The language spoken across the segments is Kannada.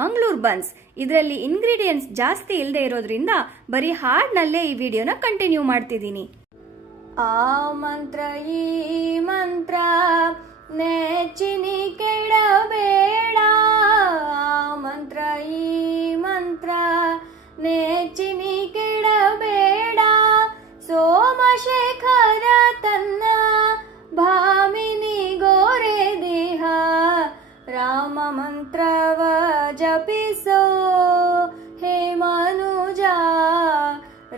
ಮಂಗಳೂರು ಬನ್ಸ್. ಇದರಲ್ಲಿ ಇಂಗ್ರೀಡಿಯೆಂಟ್ಸ್ ಜಾಸ್ತಿ ಇಲ್ಲದೆ ಇರೋದ್ರಿಂದ ಬರೀ ಹಾಡ್ನಲ್ಲೇ ಈ ವಿಡಿಯೋನ ಕಂಟಿನ್ಯೂ ಮಾಡ್ತಿದ್ದೀನಿ. ಆ ಮಂತ್ರ ಈ ಮಂತ್ರ ನೆಚ್ಚಿನಿ ಕೆಡಬೇಡ, ಆ ಮಂತ್ರ ಈ ಮಂತ್ರ ನೆಚ್ಚಿನಿ ಕೆಡಬೇಡ. ಸೋಮಶೇಖರ ತನ್ನ ಭಾಮಿನಿ ಗೋರೆ ದೇಹ, ರಾಮ ಮಂತ್ರವ ಜಪಿಸೋ ಹೇ ಮನುಜ,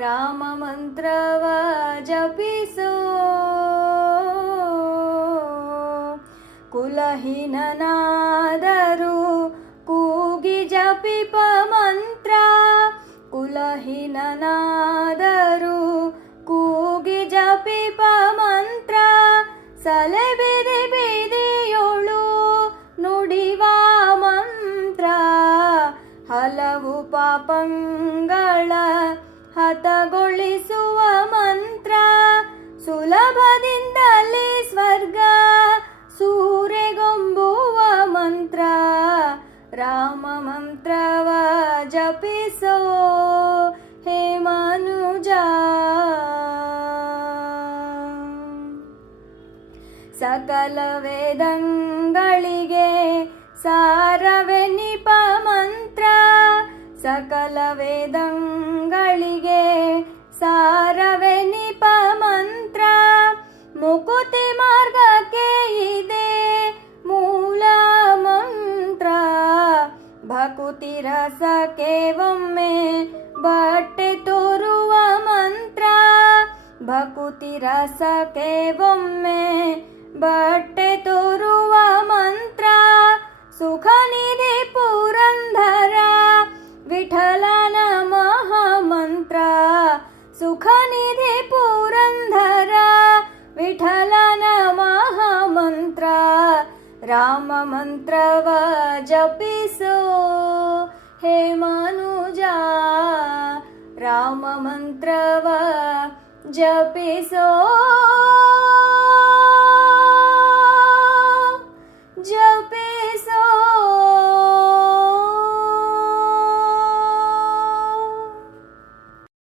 ರಾಮ ಮಂತ್ರವ ಜಪಿಸೋ. ಕುಲಹೀನನಾದರೂ ಕೂಗಿ ಜಪಿಪ ಮಂತ್ರ, ಕುಲಹೀನನಾದರೂ ಕೂಗಿ ಜಪಿಪ ಮಂತ್ರ. ಸಲೆ ಬೀದಿ ಬೀದಿಯೋಳು ನುಡಿವ ಮಂತ್ರ, ಹಲವು ಪಾಪಂಗಳ ಹತಗೊಳಿಸುವ ಮಂತ್ರ. ಸುಲಭದಿಂದಲೇ ಸ್ವರ್ಗ ಸೂರೆಗೊಂಬುವ ಮಂತ್ರ, ರಾಮ ಮಂತ್ರವ ಜಪಿಸೋ ಹೇ ಮನುಜ. ಸಕಲ ವೇದಂಗಳಿಗೆ ಸಾರವೆನಿಪ ಮಂತ್ರ, ಸಕಲ ವೇದಂಗಳಿಗೆ ಸಾರವೆನಿಪ ಮಂತ್ರ. ಮುಕುತಿ ಮಾರ್ಗಕ್ಕೆ ಇದೆ ಮೂಲ ಮಂತ್ರ, ಭಕುತಿ ರಸಕ್ಕೆ ಒಮ್ಮೆ ಬಟ್ಟೆ ತೋರುವ ಮಂತ್ರ, ಭಕುತಿ ರಸಕ್ಕೆ ಒಮ್ಮೆ ಬಟ್ಟೆ ತೋರುವ ಮಂತ್ರ. ಸುಖನಿಧಿ ಪುರಂದರ ವಿಠಲನ ಮಹಾಮಂತ್ರ, ಸುಖನಿಧಿ ಪುರಂದರ ವಿಠಲನ ಮಹಾಮಂತ್ರ. ರಾಮ ಮಂತ್ರವ ಜಪಿಸೋ ಹೇ ಮನುಜ, ರಾಮ ಮಂತ್ರವ ಜಪಿಸೋ ಜಪಿಸೋ.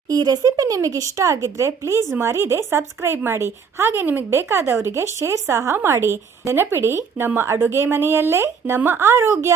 ಈ ರೆಸಿಪಿ ನಿಮಗೆ ಇಷ್ಟ ಆಗಿದ್ರೆ ಪ್ಲೀಸ್ ಮರೀದೆ ಸಬ್ಸ್ಕ್ರೈಬ್ ಮಾಡಿ. ಹಾಗೆ ನಿಮಗೆ ಬೇಕಾದವರಿಗೆ ಶೇರ್ ಸಹ ಮಾಡಿ. ನೆನಪಿಡಿ, ನಮ್ಮ ಅಡುಗೆ ಮನೆಯಲ್ಲೇ ನಮ್ಮ ಆರೋಗ್ಯ.